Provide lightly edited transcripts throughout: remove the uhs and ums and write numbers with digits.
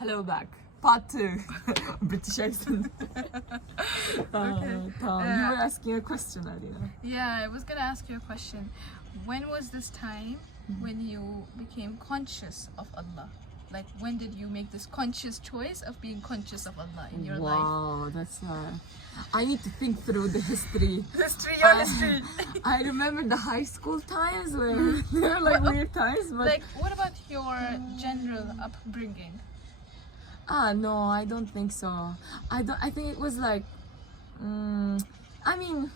Hello back. pt2. British accent. Tom, you were asking a question, Alina. Yeah, I was gonna ask you a question. When was this time when you became conscious of Allah? Like, when did you make this conscious choice of being conscious of Allah in your life? Wow, that's I need to think through the history. Your history. I remember the high school times where there were like weird times, but Like, what about your general upbringing? no, I don't think so. I think it was like I mean,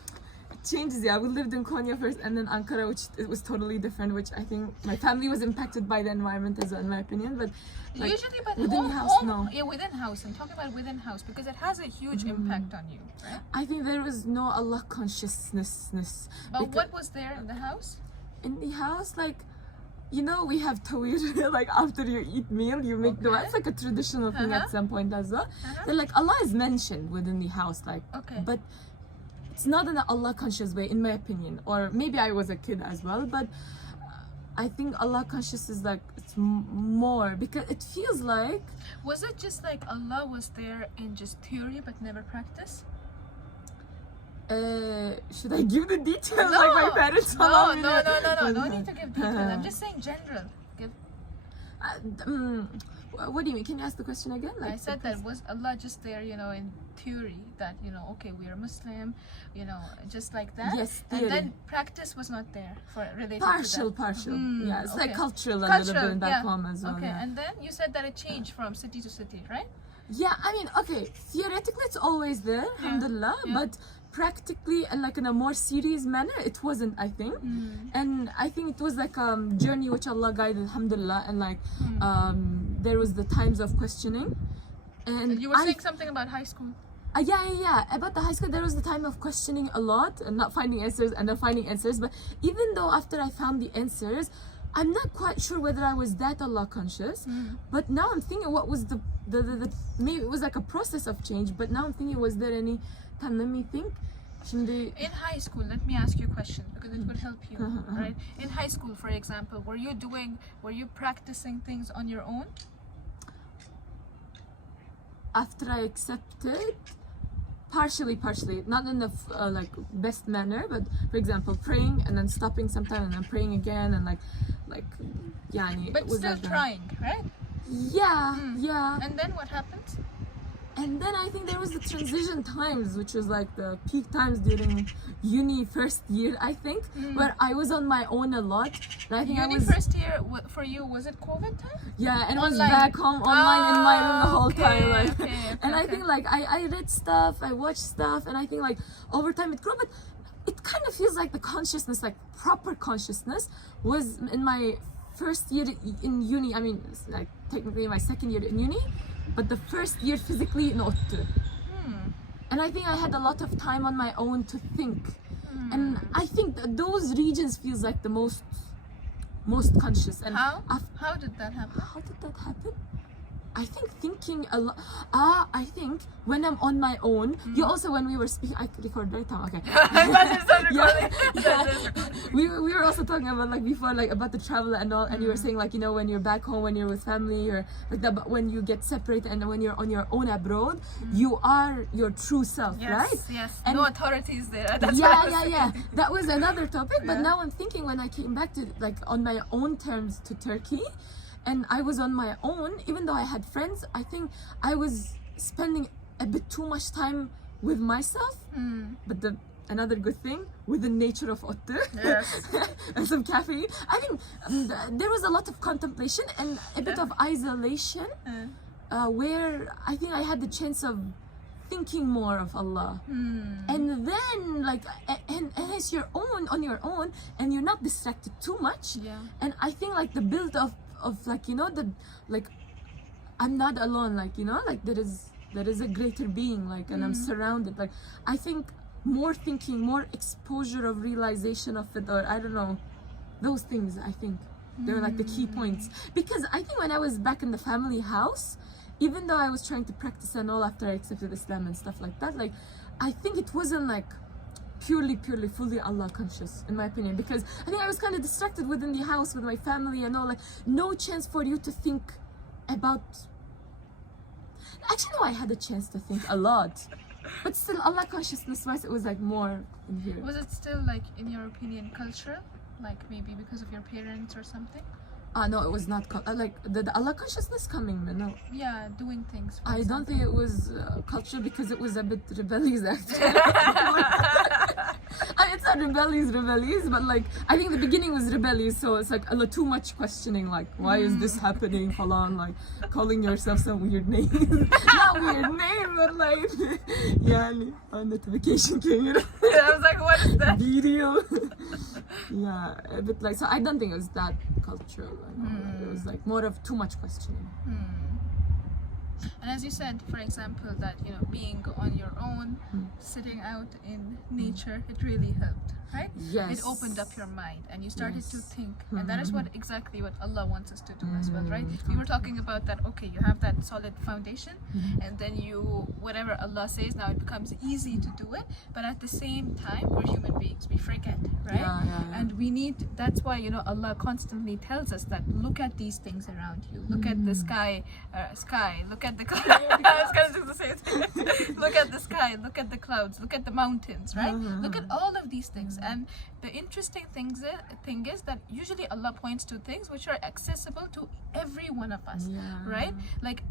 it changes. Yeah, we lived in Konya first and then Ankara, which it was totally different, which I think my family was impacted by the environment as well, in my opinion, but like, usually, but within the house, no. Yeah, within house. I'm talking about within house because it has a huge impact on you, right? I think there was no Allah consciousness. But what was there in the house? In the house, like, you know, we have tawir, like after you eat meal, you make dua. It's like a traditional thing at some point as well. Then like Allah is mentioned within the house, like, but it's not in an Allah conscious way, in my opinion. Or maybe I was a kid as well, but I think Allah conscious is like, it's more, because it feels like... Was it just like Allah was there in just theory but never practice? Should I give the details No, like my parents? no, need to give details. I'm just saying general. Give. What do you mean? Can you ask the question again? Like, I said that was Allah just there, you know, in theory that, you know, okay, we are Muslim, you know, just like that. Yes, theory. And then practice was not there for related partial. to that. Yeah, it's like cultural a little bit back home as well. Okay, yeah. and then you said that it changed from city to city, right? Yeah, I mean, okay, theoretically it's always there, alhamdulillah, but practically and like in a more serious manner, it wasn't, I think. And I think it was like a journey which Allah guided, alhamdulillah, and like there was the times of questioning. And you were saying something about high school. Yeah. About the high school, there was the time of questioning a lot and not finding answers and then finding answers. But even though after I found the answers, I'm not quite sure whether I was that Allah conscious. But now I'm thinking, what was the maybe it was like a process of change. But now I'm thinking, was there any time? Let me think. In high school, let me ask you a question because it would help you, right? In high school, for example, were you practicing things on your own? After I accepted, partially, not in the like best manner, but for example, praying and then stopping sometime and then praying again and like But it was still like trying, right? Yeah. And then what happened? And then I think there was the transition times, which was like the peak times during uni first year, I think, where I was on my own a lot. And I think uni first year for you, was it COVID time? Yeah, and I was back home online in my room the whole time. Like, and I think like I read stuff, I watched stuff, and I think like over time it grew, but it kind of feels like the consciousness, like proper consciousness, was in my first year in uni. I mean, it's like technically my second year in uni, but the first year physically in Ottu. And I think I had a lot of time on my own to think. And I think that those regions feels like the most conscious. And how did that happen? How did that happen? I think thinking a lot. I think when I'm on my own, you also, when we were speaking, I record right now. Okay. We were also talking about like before, like about the travel and all, and you were saying like, you know, when you're back home, when you're with family, or like that. But when you get separated and when you're on your own abroad, you are your true self, right? Yes. And no authorities there. That's yeah. That was another topic. But now I'm thinking, when I came back to like on my own terms to Turkey, and I was on my own, even though I had friends, I think I was spending a bit too much time with myself. But another good thing, with the nature of Ottu, and some caffeine. I think there was a lot of contemplation and a bit of isolation, where I think I had the chance of thinking more of Allah. And then like, and as you're on your own, and you're not distracted too much. And I think like the build of like, you know, the like, I'm not alone, like, you know, like there is a greater being, like, and I'm surrounded. Like, I think more thinking, more exposure of realization of it, or I don't know, those things, I think they're like the key points. Because I think when I was back in the family house, even though I was trying to practice and all after I accepted Islam and stuff like that, like, I think it wasn't like purely fully Allah conscious, in my opinion, because I think I was kind of distracted within the house with my family and all, like no chance for you to think about Actually, no, I had a chance to think a lot. But still, Allah consciousness wise, it was like more in here. Was it still like, in your opinion, cultural? Like maybe because of your parents or something? No, it was not like the Allah consciousness coming. No, Yeah, doing things. for I don't example. think it was culture because it was a bit rebellious actually. I mean, it's not rebellious, but like I think the beginning was rebellious, so it's like a lot too much questioning, like why is this happening? Falan, like calling yourself some weird name, not weird name, but like yeah, a notification came, you know. I was like, what is that? Video. Yeah, but like so I don't think it was that cultural. It was like more of too much questioning. And as you said, for example, that being on your own, sitting out in nature, it really helped, right? Yes. It opened up your mind and you started to Yes. think, and that is exactly what Allah wants us to do as well, right? We were talking about that. Okay, you have that solid foundation, and then whatever Allah says, now it becomes easy to do it. But at the same time, we're human beings, we forget, right? Yeah. And we need. That's why Allah constantly tells us that look at these things around you. Look at the sky. Look at the clouds. I was gonna do the same thing. Look at the sky. Look at the clouds. Look at the mountains. Right? Look at all of these things. And the interesting thing is that usually Allah points to things which are accessible to every one of us. Right? Like,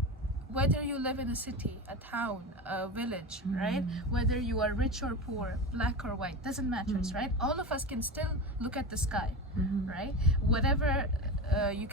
whether you live in a city, a town, a village, right? Whether you are rich or poor, black or white, doesn't matter, right? All of us can still look at the sky, right? Whatever, you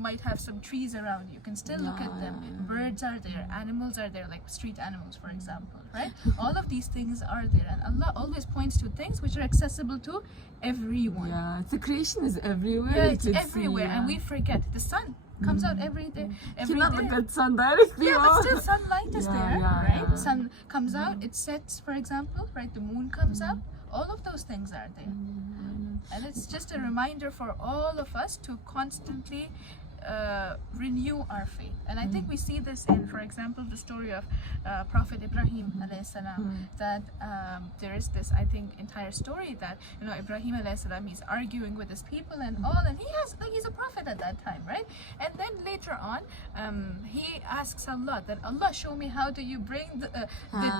might have some trees around you, can still look at them. Birds are there, animals are there, like street animals, for example, right? All of these things are there, and Allah always points to things which are accessible to everyone. Yeah, the creation is everywhere. Yeah, it's everywhere, and we forget. The sun comes out every day. You cannot look at sun directly. Yeah, but still sunlight is there, right? Yeah. Sun comes out, it sets, for example, right? The moon comes up. All of those things are there. And it's just a reminder for all of us to constantly renew our faith. And I think we see this in, for example, the story of Prophet Ibrahim alayhi salam, that there is this, I think, entire story that Ibrahim alayhi salam, he's arguing with his people and all, and he's a prophet at that time, right? And then later on, he asks Allah that, Allah, show me how do you bring the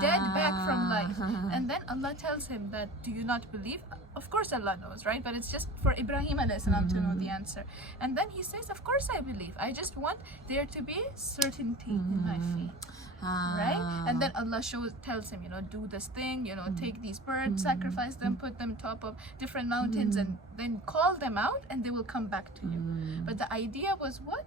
dead back from life. And then Allah tells him that, do you not believe? Of course Allah knows, right? But it's just for Ibrahim alayhi salam to know the answer. And then he says, of course I believe. I just want there to be certainty in my faith. Right? And then Allah tells him, do this thing, take these birds, sacrifice them, put them top of different mountains, and then call them out, and they will come back to you. But the idea was what?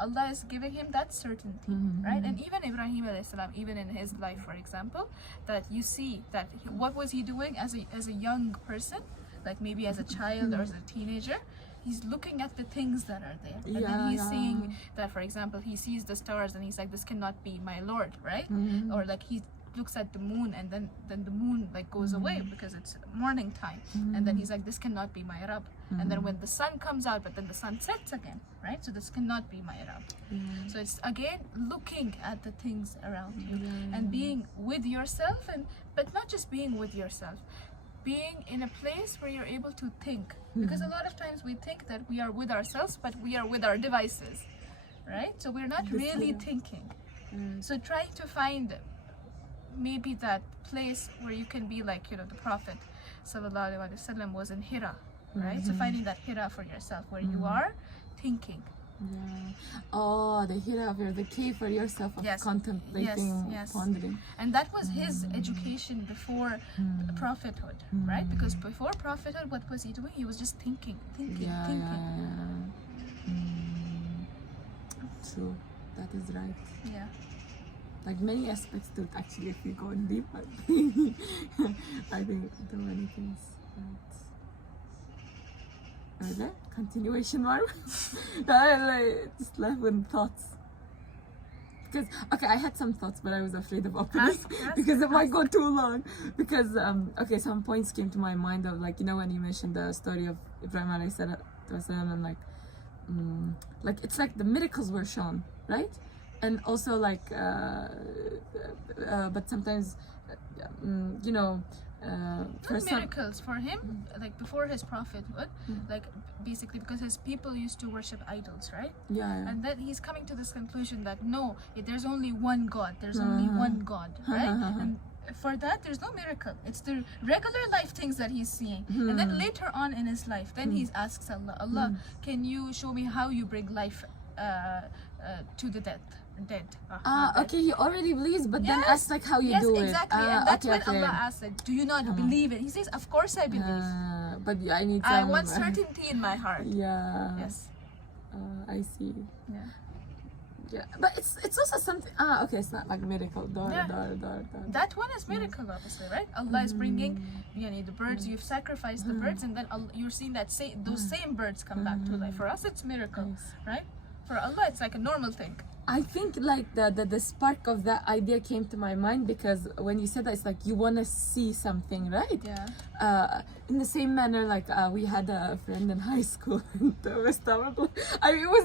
Allah is giving him that certainty, right? And even Ibrahim alayhi salam, even in his life, for example, that you see that what was he doing as a young person, like maybe as a child or as a teenager? He's looking at the things that are there, and then he's seeing that, for example, he sees the stars and he's like, this cannot be my Lord, right? Or like he looks at the moon, and then the moon like goes away because it's morning time, and then he's like, this cannot be my Rabb. And then when the sun comes out, but then the sun sets again, right? So this cannot be my Rabb. So it's again looking at the things around you and being with yourself, but not just being with yourself, being in a place where you're able to think, because a lot of times we think that we are with ourselves, but we are with our devices, right? So we're not really thinking. So try to find maybe that place where you can be like, the Prophet sallallahu alaihi wasallam was in Hira, right? So finding that Hira for yourself, where you are thinking. Oh, the Hira, the key for yourself of contemplating, pondering. And that was his education before prophethood, right? Because before prophethood, what was he doing? He was just thinking. True, that is right. Yeah. Like many aspects to it, actually, if you go in deep, but I think there are many things. Right. Are there? Continuation one? I just left with thoughts. Because, okay, I had some thoughts, but I was afraid of opening because it might go too long. Because, some points came to my mind of like, when you mentioned the story of Ibrahim alayhi salam, and like it's like the miracles were shown, right? And also like but sometimes for Not some. miracles for him, like before his prophethood, like basically because his people used to worship idols, right? Yeah. And then he's coming to this conclusion that no, there's only one God, there's only one God, right? And for that, there's no miracle. It's the regular life things that he's seeing. And then later on in his life, then he asks Allah, can you show me how you bring life to the dead? Okay, he already believes, but then Yes. asks like how you do it. Exactly. And that's okay, when Allah asks, like, do you not believe it? He says, of course I believe. But I need I some. want certainty in my heart. Yeah. Yes. I see. Yeah. Yeah, but it's also something. Okay, it's not like miracle. That one is miracle, obviously, right? Allah is bringing, the birds. You've sacrificed the birds, and then you're seeing that those same birds come back to life. For us, it's miracle, right? For Allah, it's like a normal thing. I think like the spark of that idea came to my mind because when you said that, it's like you want to see something, right? Yeah. In the same manner, like we had a friend in high school. I mean, it was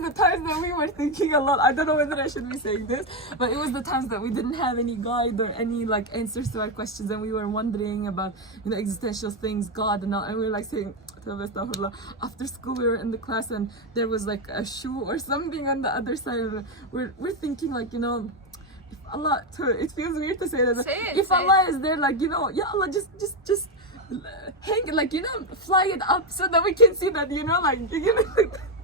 the times that we were thinking a lot. I don't know whether I should be saying this, but it was the times that we didn't have any guide or any like answers to our questions, and we were wondering about existential things, God, and all, and we were like saying. After school we were in the class and there was like a shoe or something on the other side. We're thinking like if Allah, it feels weird to say that, if Allah is there, like ya Allah, just hang, like fly it up so that we can see that, like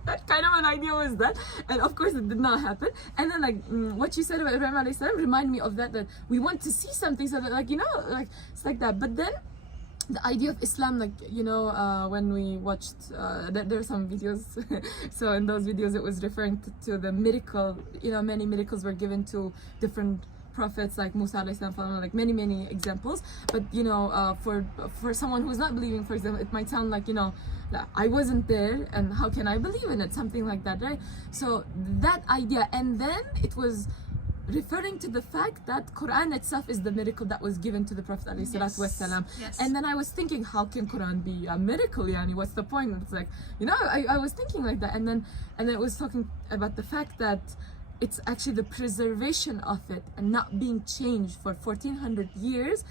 that kind of an idea was that. And of course it did not happen. And then like what you said about Ibrahim alayhi salam remind me of that we want to see something so that like like it's like that. But then the idea of Islam, like when we watched there are some videos so in those videos it was referring to the miracle, many miracles were given to different prophets like Musa alayhi salam, like many examples. But for someone who's not believing, for example, it might sound like I wasn't there and how can I believe in it, something like that, right? So that idea, and then it was referring to the fact that Quran itself is the miracle that was given to the Prophet ﷺ. Yes. And then I was thinking, how can Quran be a miracle? Yani, what's the point? It's like, I was thinking like that, and then it was talking about the fact that it's actually the preservation of it and not being changed for 1400 years.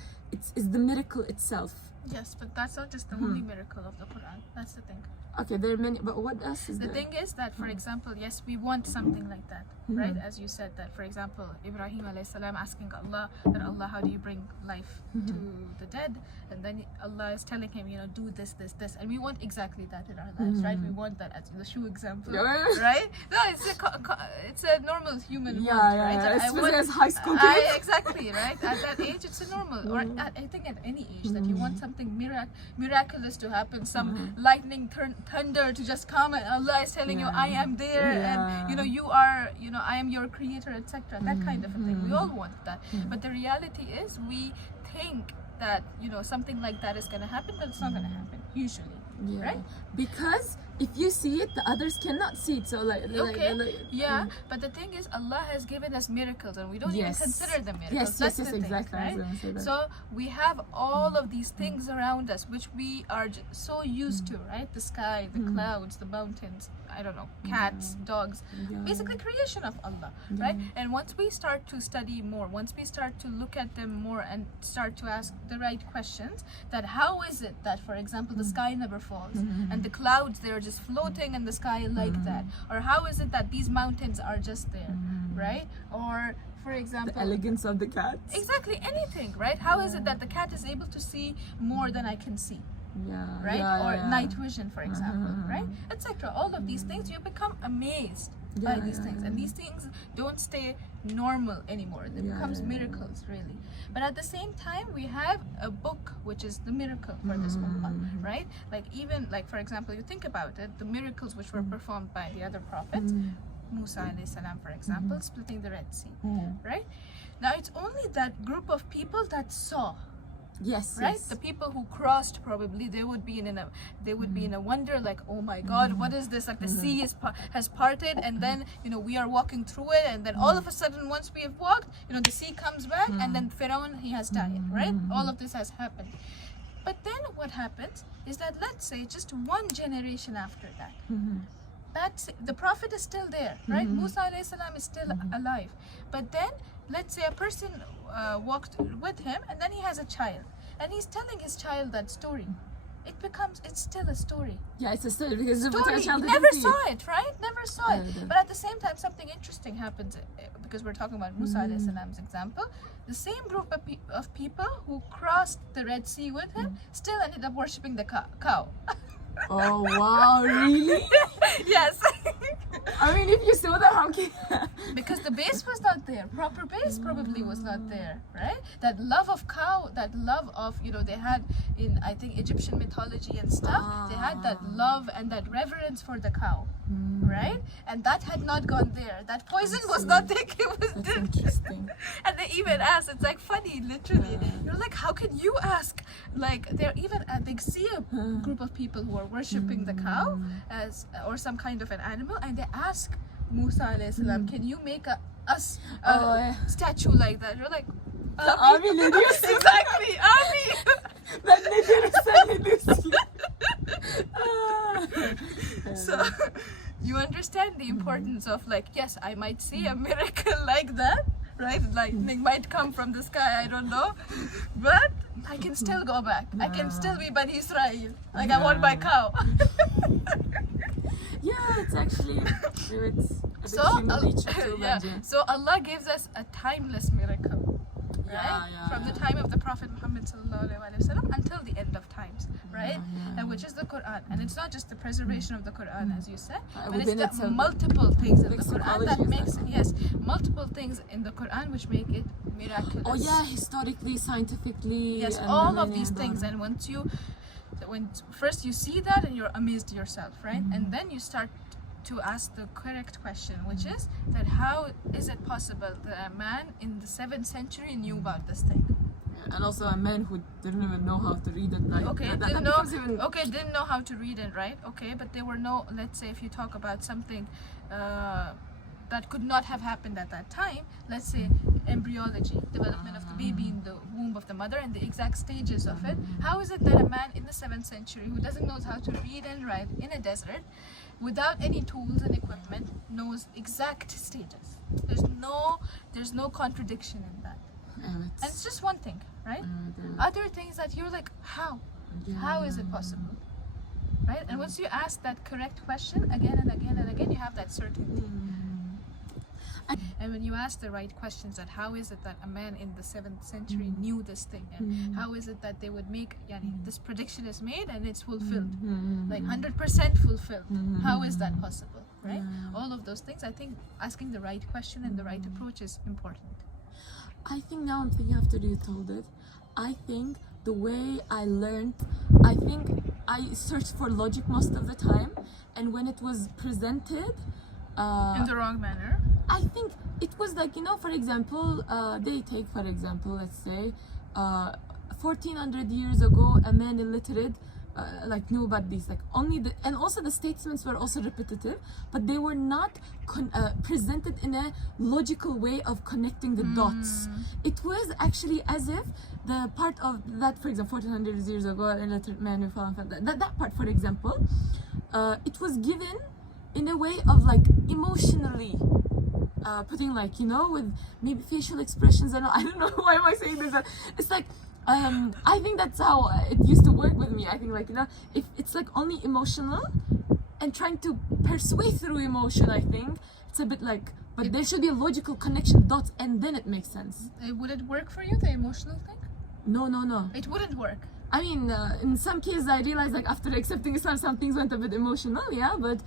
Is the miracle itself. Yes, but that's not just the only miracle of the Quran. That's the thing. Okay, there are many, but what else is The there? thing is that, for example, yes, we want something like that, right? As you said that, for example, Ibrahim alayhi salam asking Allah that Allah, how do you bring life to the dead? And then Allah is telling him, do this, and we want exactly that in our lives, right? We want that as the shoe example, right? No, it's a normal human want, right? Especially as high school kids. Exactly, right? At that age, it's a normal, or I think at any age that you want something miraculous to happen, some lightning thunder to just come, and Allah is telling you, I am there, and you are, I am your creator, etc. That kind of a thing. We all want that, but the reality is we think that something like that is going to happen, but it's not going to happen usually, right? Because if you see it, the others cannot see it. So but the thing is, Allah has given us miracles, and we don't even consider them miracles. Yes, the thing, exactly. Right? So we have all of these things around us, which we are so used to, right? The sky, the clouds, the mountains. I don't know, cats, dogs, basically creation of Allah, right? And once we start to study more, once we start to look at them more and start to ask the right questions, that how is it that, for example, the sky never falls and the clouds, they're just floating in the sky like that? Or how is it that these mountains are just there, right? Or for example, the elegance of the cats. Exactly, anything, right? How is it that the cat is able to see more than I can see? Right? Or night vision, for example, right? Etc. All of these things, you become amazed by these things, and these things don't stay normal anymore. It becomes miracles, really. But at the same time, we have a book which is the miracle for this ummah, right? Like even like, for example, you think about it, the miracles which were performed by the other prophets, Musa alayhi salam, for example, splitting the Red Sea, right? Now it's only that group of people that saw. Right? The people who crossed, probably they would be in a wonder, like, oh my God, what is this? Like the sea has parted, and then we are walking through it, and then all of a sudden, once we have walked, the sea comes back, and then Pharaoh, he has died, right? All of this has happened. But then what happens is that, let's say, just one generation after that, the prophet is still there, right? Musa alayhi salam is still alive. But then, let's say a person walked with him, and then he has a child. and he's telling his child that story. It's still a story. Yeah, it's a story because the Story. child He didn't never see saw it, right? Never saw it. Yeah. But at the same time, something interesting happens because we're talking about Musa alayhi salam's example. The same group of people who crossed the Red Sea with him still ended up worshipping the cow. Oh wow, really? Yes. I mean, if you saw that, how can Because the base was not there. Proper base probably was not there, right? That love of cow, that love of, they had in, I think, Egyptian mythology and stuff, they had that love and that reverence for the cow, right? And that had not gone there. That poison was not taken. That's interesting. And they even asked, it's like funny, literally. You're like, how can you ask? Like, they see a group of people who are worshipping the cow or some kind of an animal, and they ask Musa alayhi salam, can you make a statue like that? You're like, The army lady. exactly, army. That lady. So you understand the importance of, like, yes, I might see a miracle like that, right? Lightning might come from the sky, I don't know, but I can still go back. I can still be Bani Israel. Like, I want my cow. Yeah, it's actually it's a bit So, human nature too, yeah. but So Allah gives us a timeless miracle, right? From the time of the Prophet Muhammad ﷺ until the end of times, right? And which is the Quran. And it's not just the preservation of the Quran, as you said, but it's the multiple things in the Quran that makes multiple things in the Quran which make it miraculous. Oh yeah, historically, scientifically. Yes, and all of these things. And when first you see that and you're amazed yourself, right? And then you start to ask the correct question, which is that how is it possible that a man in the 7th century knew about this thing? And also a man who didn't even know how to read it. Like, Didn't know how to read and write. Okay, but there were no, let's say if you talk about something that could not have happened at that time, let's say embryology, development of the baby in the womb of the mother and the exact stages of it. How is it that a man in the 7th century who doesn't know how to read and write in a desert without any tools and equipment knows exact stages? There's no contradiction in that. And it's just one thing, right? Other things that you're like, how is it possible, right? And once you ask that correct question again and again and again, you have that certainty. And when you ask the right questions, that how is it that a man in the 7th century knew this thing, and how is it that they would make this prediction is made and it's fulfilled, like 100% fulfilled? How is that possible, right? All of those things, I think asking the right question and the right approach is important. I think now I'm thinking after you told it, I think the way I learned, I think I searched for logic most of the time, and when it was presented in the wrong manner, I think it was like, for example, they take, for example, let's say 1400 years ago, a man illiterate knew about these, and also the statements were also repetitive, but they were not presented in a logical way of connecting the dots. It was actually as if the part of that, for example, 1400 years ago, an illiterate man who found that part, for example, it was given in a way of emotionally putting with maybe facial expressions, and I don't know why am I saying this, but it's I think that's how it used to work with me. I think if it's only emotional and trying to persuade through emotion, I think it's a bit but there should be a logical connection, dots, and then it makes sense. Would it work for you, the emotional thing? No. It wouldn't work. I mean, in some cases I realized after accepting Islam, some things went a bit emotional, but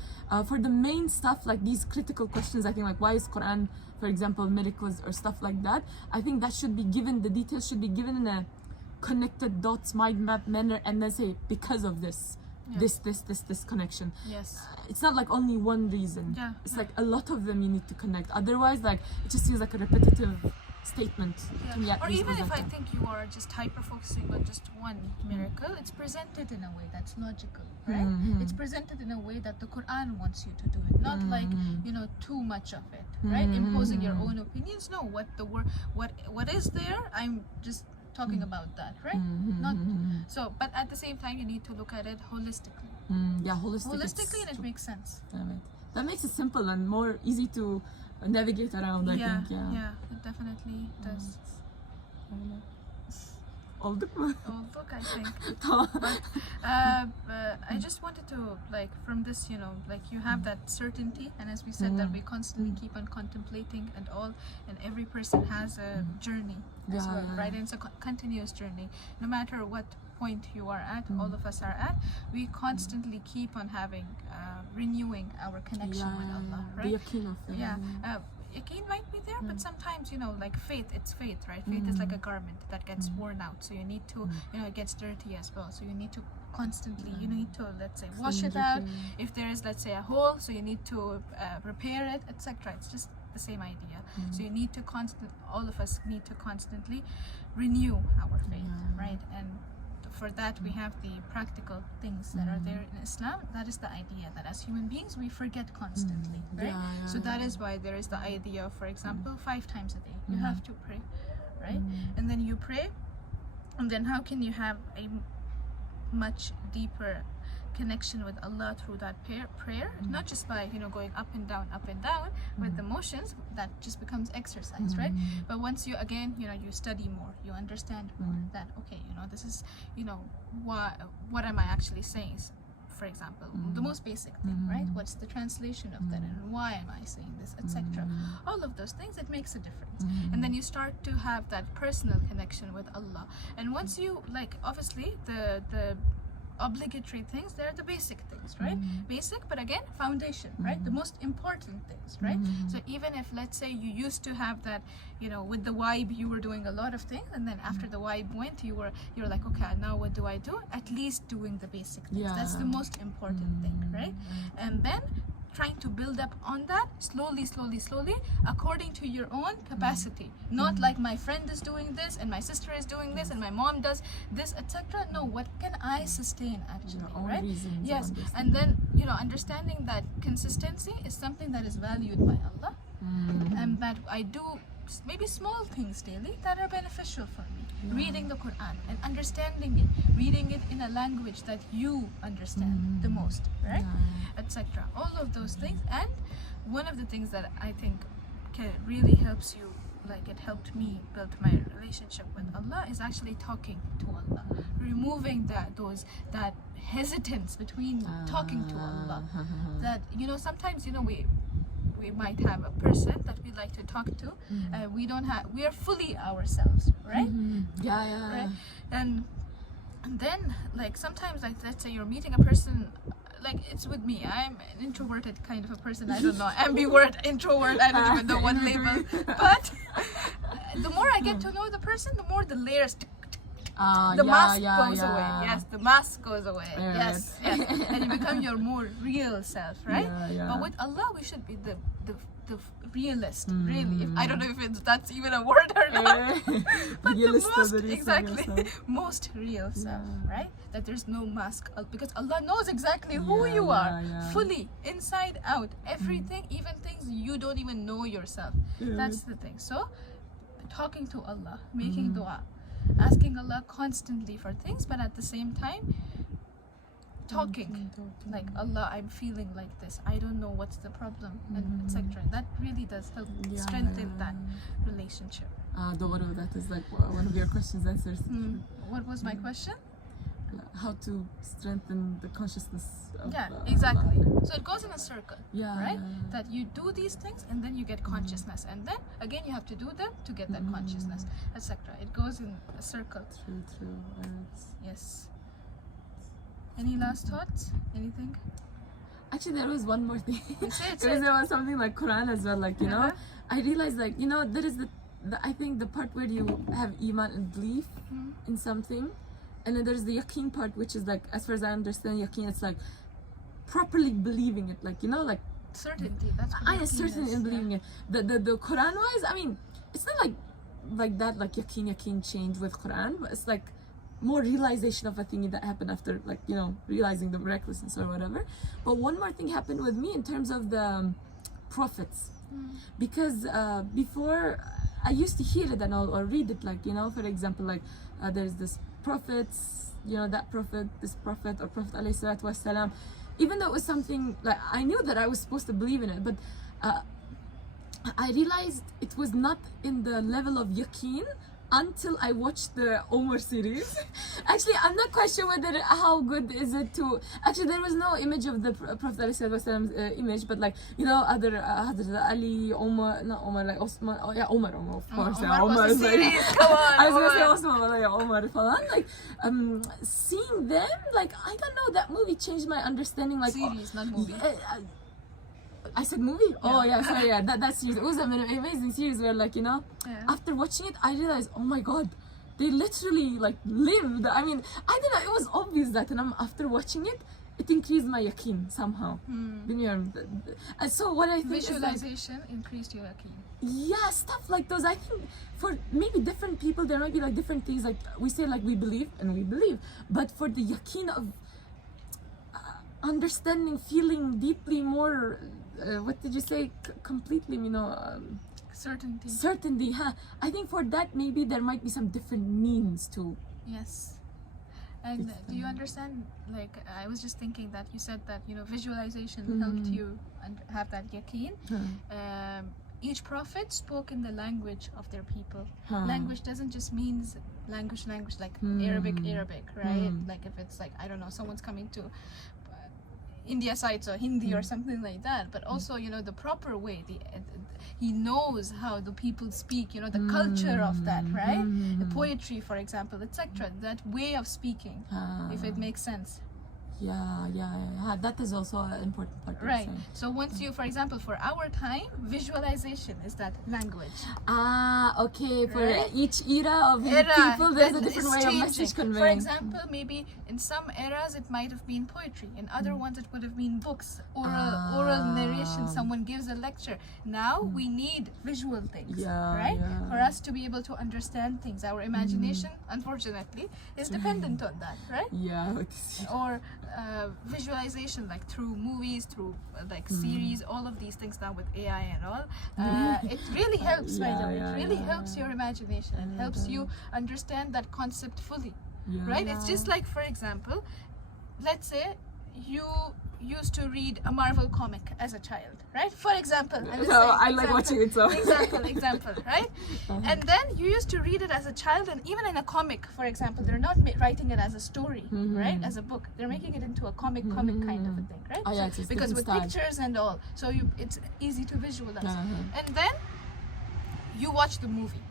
for the main stuff, these critical questions, I think why is Quran, for example, miracles or stuff like that, I think that should be given, the details should be given in a connected dots, mind map manner, and then say because of this, this connection. Yes. It's not only one reason. Yeah. It's a lot of them you need to connect. Otherwise, it just feels like a repetitive statement. Yeah. Or even if I think you are just hyper focusing on just one miracle, it's presented in a way that's logical, right? It's presented in a way that the Quran wants you to do it, not too much of it, right? Imposing your own opinions. No, what is there? I'm just talking about that, right? Not so, but at the same time, you need to look at it holistically. Holistically, and it makes sense. That makes it simple and more easy to navigate around. I think. Yeah, it definitely does. Olduk mu? Oh, look, I think. Tamam. I just wanted to, like, from this, you know, like, you have that certainty, and as we said, that we constantly keep on contemplating and all, and every person has a journey as well, right? And it's a continuous journey. No matter what point you are at, all of us are at, we constantly keep on having, renewing our connection with Allah, right? The yaqeen of it. Yeah. Yaqeen might be there, but sometimes, you know, like faith, it's faith, right? Faith is like a garment that gets worn out, so you need to, you know, it gets dirty as well, so you need to constantly, you need to, let's say, wash it out. If there is, let's say, a hole, so you need to repair it, etc. It's just the same idea. So you need to all of us need to constantly renew our faith, right? And for that we have the practical things that are there in Islam. That is the idea that as human beings we forget constantly, right? So that is why there is the idea of, for example, 5 times a day you have to pray, right? And then you pray, and then how can you have a much deeper connection with Allah through that prayer? Not just by, you know, going up and down with the motions. That just becomes exercise, right? But once you, again, you know, you study more, you understand more, that okay, you know, this is, you know, what am I actually saying? For example, the most basic thing, right? What's the translation of that, and why am I saying this, etc. All of those things, it makes a difference. And then you start to have that personal connection with Allah. And once you, like, obviously the obligatory things, they're the basic things, right? Basic, but again, foundation, right? The most important things, right? So even if, let's say, you used to have that, you know, with the vibe, you were doing a lot of things, and then after the vibe went, you're like, okay, now what do I do? At least doing the basic things. That's the most important thing, right? And then trying to build up on that slowly, according to your own capacity. Not like my friend is doing this and my sister is doing this and my mom does this, etc. No, what can I sustain actually, right? Yes, and then, you know, understanding that consistency is something that is valued by Allah, and that I do maybe small things daily that are beneficial for me. Reading the Quran and understanding it, reading it in a language that you understand the most, right? Etc. All of those things. And one of the things that I think really helps you, like it helped me build my relationship with Allah, is actually talking to Allah, removing that hesitance between talking to Allah. That, you know, sometimes, you know, we might have a person that we like to talk to, we are fully ourselves, right? Right? And then, like, sometimes, like, let's say you're meeting a person, like, it's with me, I'm an introverted kind of a person, I don't know, ambivert, introvert, I don't even know what label, but the more I get to know the person, the more the layers, the mask goes away. Yes, the mask goes away. Yes. And you become your more real self, right? But with Allah, we should be the realist, really. I don't know if that's even a word or not. But the most real self, right? That there's no mask, because Allah knows exactly who you are, fully, inside out, everything, even things you don't even know yourself. That's the thing. So, talking to Allah, making dua, asking Allah constantly for things, but at the same time talking, like, Allah, I'm feeling like this, I don't know what's the problem, and etc. That really does help strengthen that relationship. Doğru, that is like one of your questions answers. What was my question? How to strengthen the consciousness of, exactly. So it goes in a circle, right? That you do these things and then you get consciousness, and then again you have to do them to get that consciousness, etc. It goes in a circle. True. Yes. Any last thoughts? Anything? Actually, there was one more thing. Because there was something like Quran as well, like, you know, I realized, like, you know, there is I think the part where you have iman and belief in something, and then there's the yaqeen part, which is like, as far as I understand, yaqeen, it's like properly believing it, like, you know, like certainty. That's what I am certain in believing it. The Quran wise, I mean, it's not like that, like yaqeen change with Quran, but it's like more realization of a thing that happened after, like, you know, realizing the miraculousness or whatever. But one more thing happened with me in terms of the prophets, because before I used to hear it and all, or read it, like, you know, for example, like there's this prophets, you know, that prophet, this prophet, or Prophet alayhi salatu wasalam. Even though it was something like I knew that I was supposed to believe in it, but I realized it was not in the level of yaqeen until I watched the Omar series. Actually, I'm not quite sure whether how good is it to. Actually, there was no image of the Prophet ﷺ image, but like you know, other Hazrat Ali, Omar, not Omar, like Osman. Oh yeah, Omar, of course. Omar Omar was is the like. series. Come on, I was gonna say Omar. Osman, but yeah, Omar. falan. Like seeing them, like I don't know, that movie changed my understanding. Like Series, not movie. I said movie? Oh yeah, sorry, yeah, that series. It was an amazing series where like, you know, Yeah. after watching it, I realized, oh my god, they literally like lived. I mean, I don't know, it was obvious that, and after watching it, it increased my yaqeen somehow. And so what I think Visualization increased your yaqeen. yeah, stuff like those. I think for maybe different people, there might be like different things. Like we say, like we believe, but for the yaqeen of understanding, feeling deeply more. What did you say? Completely, you know. Certainty. Certainty, huh? I think for that maybe there might be some different means to. Yes. And do you understand? Like I was just thinking that you said that visualization helped you and have that yaqeen. Each prophet spoke in the language of their people. Language doesn't just means language like Arabic, right? Like if it's like I don't know, someone's coming to India side, so Hindi or something like that, but also the proper way, he knows how the people speak, the culture of that, right? The poetry, for example, etc. That way of speaking, if it makes sense. Yeah. That is also an important part. Right. So once you, for example, for our time, visualization is that language. Okay. For Right? each era of people, there's a different way of message conveying. For example, maybe in some eras it might have been poetry. In other ones it would have been books, oral narration. Someone gives a lecture. Now we need visual things, right? Yeah. For us to be able to understand things. Our imagination, unfortunately, is dependent on that, right? Yeah. Or visualization, like through movies, through like series, all of these things now with AI and all. It really helps, by the way. It really helps your imagination. It helps you understand that concept fully, right? It's just like, for example, let's say you used to read a Marvel comic as a child, right? For example, I like watching it. So example, right? And then you used to read it as a child, and even in a comic, for example, they're not writing it as a story, right? As a book, they're making it into a comic kind of a thing, right? Oh, yeah, it's because with style. pictures and all, so it's easy to visualize. And then you watch the movie.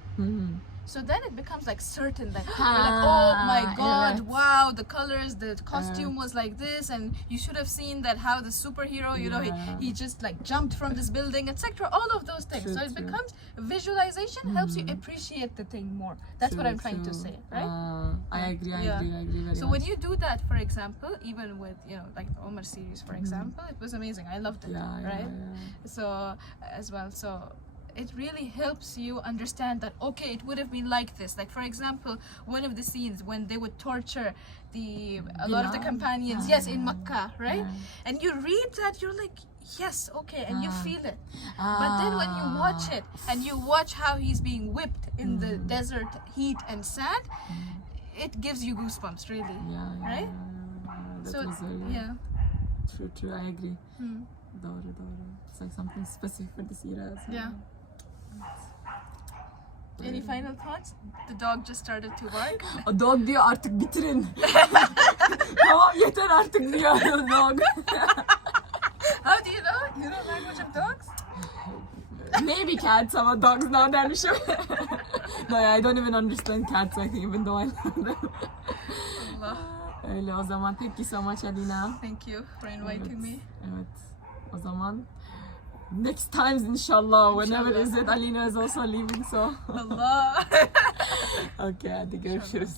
So then it becomes like certain that you're like, oh my god, wow, the colors, the costume was like this, and you should have seen that how the superhero, he just like jumped from this building, etc. All of those things. So it becomes visualization helps you appreciate the thing more. That's what I'm trying to say, right? I agree very so much. when you do that, for example, even with like the Omar series, for example, it was amazing. I loved it, right? So as well, so it really helps you understand that okay, it would have been like this. Like for example, one of the scenes when they would torture a lot of the companions, in Makkah, right? And you read that, you're like, yes, okay, and you feel it. But then when you watch it and you watch how he's being whipped in the desert heat and sand, it gives you goosebumps, really, right? So True, I agree. Doğru. It's like something specific for this era. So. Yeah. Any final thoughts? The dog just started to bark. O dog diyor artık bitirin. Tamam yeter artık diyor dog. How do you know? You know language of dogs? Maybe cats, ama dogs now dermişim. No, I don't even understand cats, I think, even though I love them. Allah. Öyle o zaman. Thank you so much, Alina. Thank you for inviting me. Evet. O zaman next times inshallah, whenever is it, Alina is also leaving, so. Allah. Okay, hadi görüşürüz.